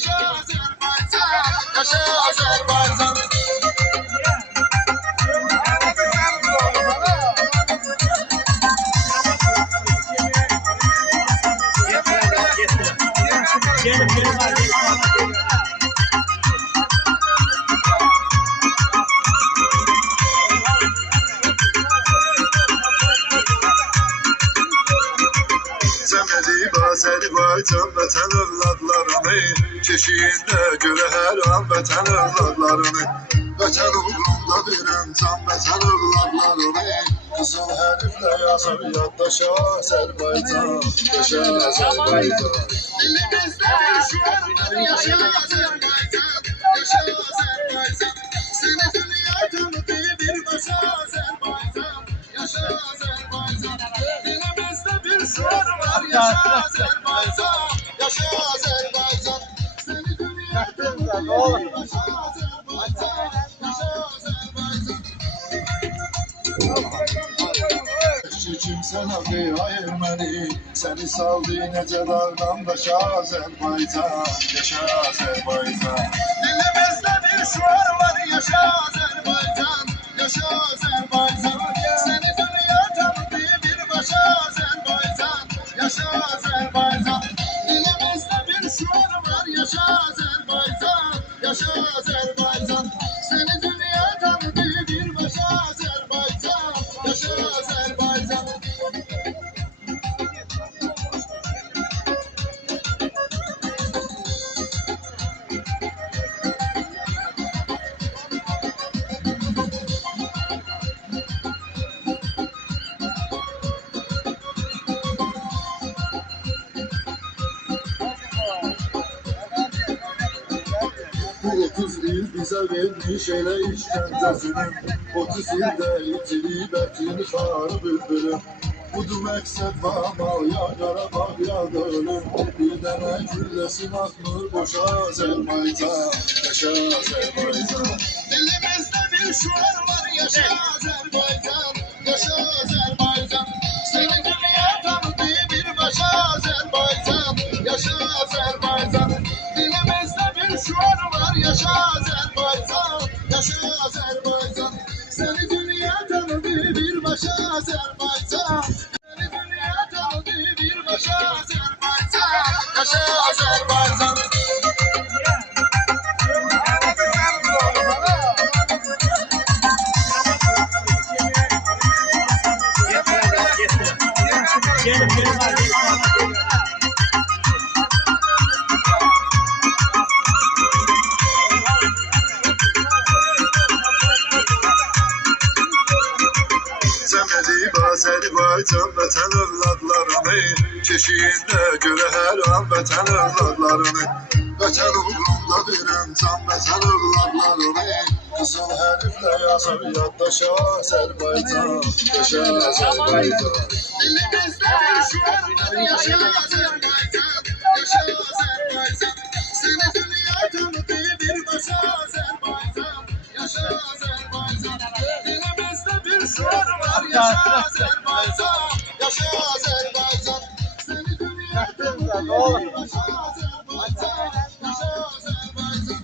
yaşa Azerbaycan, yaşa Azerbaycan. Azerbaycan vətən övladlarını, keşiyində görə hər an vətən övladlarını. Vətən uğrunda verən can vətən övladlarını, qızıl hərflə yazır yaddaşa Azərbaycan, yaşa Azərbaycan. Dilimizdə bir şüur var, yaşa Azərbaycan, yaşa Azərbaycan. Seni dünya tanıdı birbaşa Azərbaycan, yaşa Azərbaycan. Dilimizdə bir şüur var, yaşa Azerbaycan, yaşa Azerbaycan. Seni dünya tanıdı birbaşa Azerbaycan, yaşa Azerbaycan. Kimsən ağrı ayırməni, səni saldı necə dağdan daşa Azərbaycan, yaşa Azərbaycan. Dilimizdə bir şüur var, yaşa Azerbaycan, yaşa Azerbaycan. Seni dünya tanıdı birbaşa Azerbaycan, yaşa Azerbaycan. Dilimizdə bir şüur var, yaşa Azerbaycan, yaşa Azerbaycan. Seni dünya tanıdı birbaşa Azerbaycan, yaşa Azerbaycan. Bu 30 il bizə vermiş elə işgəncəsinin, 30 ildə itilib ətini xarı bülbülüm. Budur məqsəd və amal, ya Qarabağ ya da ölüm. Bir dənə gülləsin atmır boşa Azərbaycan, yaşa Azərbaycan. Dilimizdə bir şüur var, yaşa Azerbaycan, yaşa Azerbaycan. Seni dünya tanıdı birbaşa Azerbaycan, yaşa Azerbaycan. Dilimizdə bir şüur var, yaşa Azerbaycan, yaşa Azerbaycan. Seni dünya tanıdı birbaşa Azerbaycan. Seni dünya tanıdı birbaşa Azerbaycan, yaşa Azerbaycan. Azerbaycan vətən övladlarını, keşiyində görə hər an vətən övladlarını. Vətən uğrunda verən can vətən övladlarını, qızıl hərflə yazır yaddaşa Azərbaycan, yaşa Azərbaycan. Dilimizdə bir şüur var, yaşa Azerbaycan, yaşa Azerbaycan. Seni dünya tanıdı birbaşa Azerbaycan, yaşa Azerbaycan. Dilimizdə bir şüur var, yaşa Azerbaycan, yaşa Azerbaycan. Seni dünya tanıdı birbaşa Azerbaycan, yaşa Azerbaycan.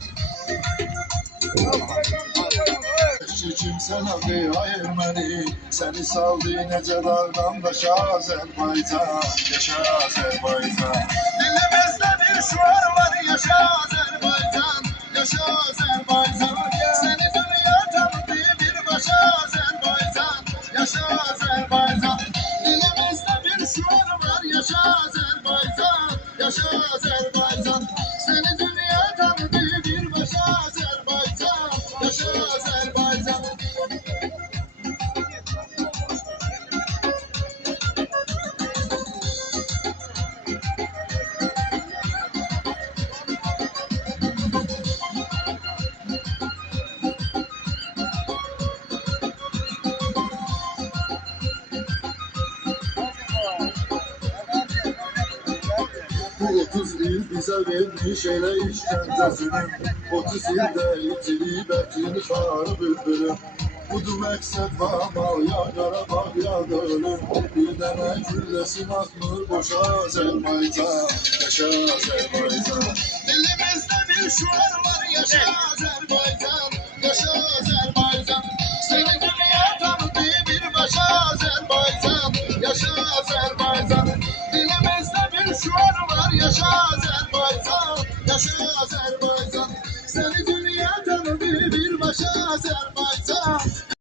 Kimsən ağrı ayırməni, səni saldı necə dağdan daşa Azərbaycan, yaşa Azərbaycan. Dilimizdə bir şüur var, yaşa Azerbaycan, yaşa Azerbaycan. Seni dünya tanıdı birbaşa Azerbaycan, yaşa Azerbaycan. Dilimizdə bir şüur var, yaşa Azerbaycan, yaşa Azerbaycan. Seni dünya tanıdı birbaşa Azerbaycan, yaşa Azerbaycan. Bu 30 il bizə vermiş elə işgəncəsinin, 30 ildə itilib ətini xarı bülbülüm. Budur məqsəd və amal, ya Qarabağ ya da ölüm. Bir dənə gülləsin atmır boşa Azərbaycan, yaşa Azərbaycan. Dilimizdə bir şuar var, yaşa Azerbaycan, yaşa Azerbaycan. Seni dünya tanıdı bir başa Azerbaycan, yaşa Azerbaycan. Dilimizde bir şuar var, yaşa Azerbaycan, yaşa Azerbaycan.